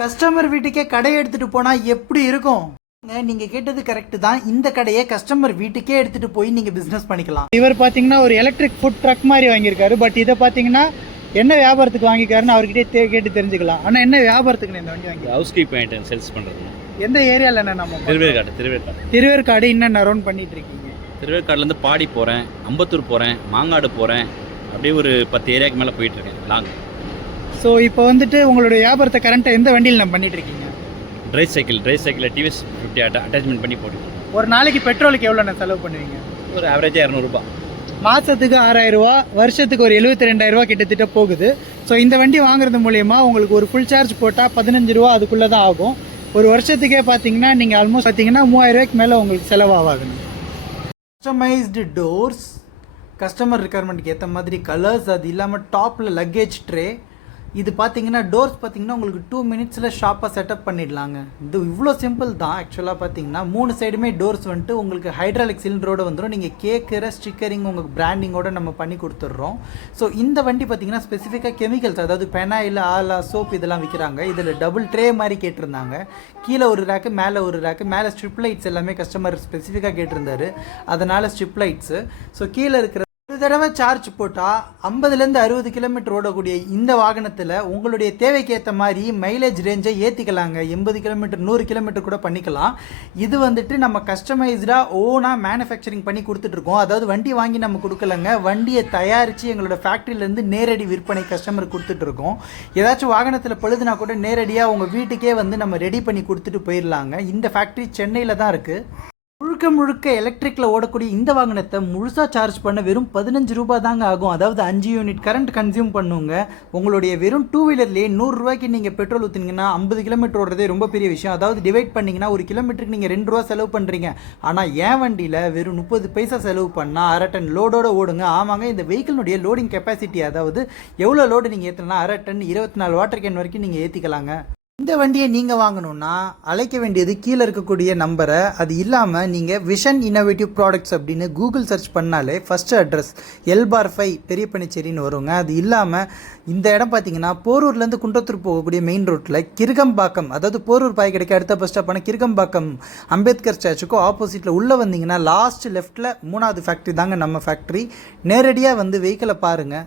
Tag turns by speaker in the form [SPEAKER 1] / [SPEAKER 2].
[SPEAKER 1] Customer வீட்டுக்கே கடை எடுத்துட்டு போனா எப்படி இருக்கும்? ஏங்க, நீங்க கேட்டது கரெக்ட் தான். இந்த கடையை கஸ்டமர் வீட்டுக்கே எடுத்துட்டு போய் நீங்க பிசினஸ் பண்ணிக்கலாம். இவர் பாத்தீங்கன்னா ஒரு எலக்ட்ரிக் ஃபுட் ட்ரக் மாதிரி வாங்கியிருக்காரு. பட் இதை பாத்தீங்கன்னா என்ன வியாபாரத்துக்கு வாங்கிக்காருன்னு அவர்கிட்டே கேட்டு தெரிஞ்சுக்கலாம். ஆனா என்ன வியாபாரத்துக்கு இந்த வண்டி வாங்கி
[SPEAKER 2] ஹவுஸ் கீப் பண்ணிட்டு சேல்ஸ் பண்ணுறது
[SPEAKER 1] எந்த ஏரியால என்ன நம்ம
[SPEAKER 2] திருவேற்காடு திருவேற்காடு.
[SPEAKER 1] திருவேற்காடு என்னென்ன ரவுண்ட் பண்ணிட்டு இருக்கீங்க
[SPEAKER 2] திருவேற்காடுலேருந்து பாடி போகிறேன் அம்பத்தூர் போகிறேன் மாங்காடு போகிறேன் அப்படியே ஒரு பத்து ஏரியாவுக்கு மேலே போயிட்டுருக்கேன். லாங்
[SPEAKER 1] ஸோ இப்போ வந்துட்டு உங்களுடைய வியாபாரத்தை கரண்ட்டாக எந்த வண்டியில் நம்ம பண்ணிட்டு இருக்கீங்க?
[SPEAKER 2] ட்ரை சைக்கிள் ட்ரை சைக்கிளில் டிவிஎஸ் ஃபிஃப்டி அட்ட அட்டாச்மெண்ட் பண்ணி போட்டுருக்கேன்
[SPEAKER 1] ஒரு நாளைக்கு பெட்ரோலுக்கு எவ்வளோ நான் செலவு பண்ணுவீங்க?
[SPEAKER 2] ஒரு ஆவரேஜாக இரநூறுபா.
[SPEAKER 1] மாதத்துக்கு ஆறாயிரம் ரூபா வருஷத்துக்கு ஒரு எழுபத்தி ரெண்டாயிரம் ரூபா கிட்டத்தட்ட போகுது. ஸோ இந்த வண்டி வாங்குறது மூலயமா உங்களுக்கு ஒரு ஃபுல் சார்ஜ் போட்டால் பதினஞ்சு ரூபா அதுக்குள்ளே தான் ஆகும். ஒரு வருஷத்துக்கே பார்த்தீங்கன்னா நீங்கள் ஆல்மோஸ்ட் பார்த்தீங்கன்னா மூவாயிரம் ரூபாய்க்கு மேலே உங்களுக்கு செலவாகுது கஸ்டமைஸ்டு டோர்ஸ் கஸ்டமர் ரெக்குயர்மெண்ட்டுக்கு ஏற்ற மாதிரி கலர்ஸ் அது இல்லாமல் டாப்பில் லக்கேஜ் ட்ரே இது பார்த்தீங்கன்னா டோர்ஸ் பார்த்தீங்கன்னா உங்களுக்கு டூ மினிட்ஸில் ஷாப்பாக செட்டப் பண்ணிடலாங்க. இது இவ்வளோ சிம்பிள் தான். ஆக்சுவலாக பார்த்தீங்கன்னா மூணு சைடுமே டோர்ஸ் வந்துட்டு உங்களுக்கு ஹைட்ராலிக் சிலிண்டரோட வந்துடும் நீங்கள் கேட்குற ஸ்டிக்கரிங் உங்களுக்கு பிராண்டிங்கோட நம்ம பண்ணி கொடுத்துட்றோம். ஸோ இந்த வண்டி பார்த்தீங்கன்னா ஸ்பெசிஃபிக்காக கெமிக்கல்ஸ் அதாவது பெனாயில் ஆலா சோப் இதெல்லாம் விற்கிறாங்க இதில் டபுள் ட்ரே மாதிரி கேட்டிருந்தாங்க. கீழே ஒரு ரேக்கு மேலே ஒரு ரேக்கு மேலே ஸ்ட்ரிப் லைட்ஸ் எல்லாமே கஸ்டமர் ஸ்பெசிஃபிக்காக கேட்டிருந்தாரு. அதனால் ஸ்ட்ரிப் லைட்ஸு ஸோ கீழே இருக்கிற தடவை சார்ஜ் போட்டால் ஐம்பதுலேருந்து அறுபது கிலோமீட்டர் ஓடக்கூடிய இந்த வாகனத்தில் உங்களுடைய தேவைக்கு ஏற்ற மாதிரி மைலேஜ் ரேஞ்சை ஏற்றிக்கலாங்க எண்பது கிலோமீட்டர் நூறு கிலோமீட்டர் கூட பண்ணிக்கலாம். இது வந்துட்டு நம்ம கஸ்டமைஸ்டாக ஓனாக மேனுஃபேக்சரிங் பண்ணி கொடுத்துட்ருக்கோம். அதாவது வண்டி வாங்கி நம்ம கொடுக்கலங்க. வண்டியை தயாரித்து எங்களோட ஃபேக்ட்ரியிலேருந்து நேரடி விற்பனை கஸ்டமர் கொடுத்துட்ருக்கோம். ஏதாச்சும் வாகனத்தில் பழுதுனா கூட நேரடியாக உங்கள் வீட்டுக்கே வந்து நம்ம ரெடி பண்ணி கொடுத்துட்டு போயிடலாங்க இந்த ஃபேக்ட்ரி சென்னையில் தான் இருக்குது முழுக்க முழுக்க எலக்ட்ரிக்கில் ஓடக்கூடிய இந்த வாகனத்தை முழுசாக சார்ஜ் பண்ண வெறும் பதினஞ்சு ரூபா தாங்க ஆகும். அதாவது அஞ்சு யூனிட் கரண்ட் கன்சியூம் பண்ணுங்க. உங்களுடைய வெறும் டூ வீலர்லேயே நூறுரூவாய்க்கு நீங்கள் பெட்ரோல் ஊற்றினீங்கன்னா ஐம்பது கிலோமீட்டர் ஓடுறதே ரொம்ப பெரிய விஷயம். அதாவது டிவைட் பண்ணிங்கன்னா ஒரு கிலோமீட்டருக்கு நீங்கள் ரெண்டு ரூபா செலவு பண்ணுறீங்க ஆனால் ஏன் வண்டியில் வெறும் முப்பது பைசா செலவு பண்ணால் அரை டன் லோடோடு ஓடுங்க. ஆமாங்க இந்த வெஹிக்கிளுடைய லோடிங் கெப்பாசிட்டி அதாவது எவ்வளோ லோடு நீங்கள் ஏற்றலாம் அரை டன் இருபத்தி நாலு வாட்டர் கேன் வரைக்கும் நீங்கள் ஏற்றிக்கலாங்க இந்த வண்டியை நீங்கள் வாங்கணும்னா அழைக்க வேண்டியது கீழே இருக்கக்கூடிய நம்பரை அது இல்லாமல் நீங்கள் விஷன் இன்னோவேட்டிவ் ப்ராடக்ட்ஸ் அப்படின்னு கூகுள் சர்ச் பண்ணாலே ஃபஸ்ட்டு அட்ரஸ் எல்பார் ஃபை ஃபைவ் பெரிய பனிச்சேரின்னு வருங்க. அது இல்லாமல் இந்த இடம் பார்த்தீங்கன்னா போரூர்லேருந்து குன்றத்தூர் போகக்கூடிய மெயின் ரோட்டில் கிருகம்பாக்கம் அதாவது போரூர் பாய் கிடைக்க அடுத்த பஸ் ஸ்டாப்பான கிருகம்பாக்கம் அம்பேத்கர் ஸ்டாச்சுக்கும் ஆப்போசிட்டில் உள்ளே வந்தீங்கன்னா லாஸ்ட் லெஃப்ட்டில் மூணாவது ஃபேக்ட்ரி தாங்க நம்ம ஃபேக்ட்ரி நேரடியாக வந்து வெஹிக்கிளை பாருங்கள்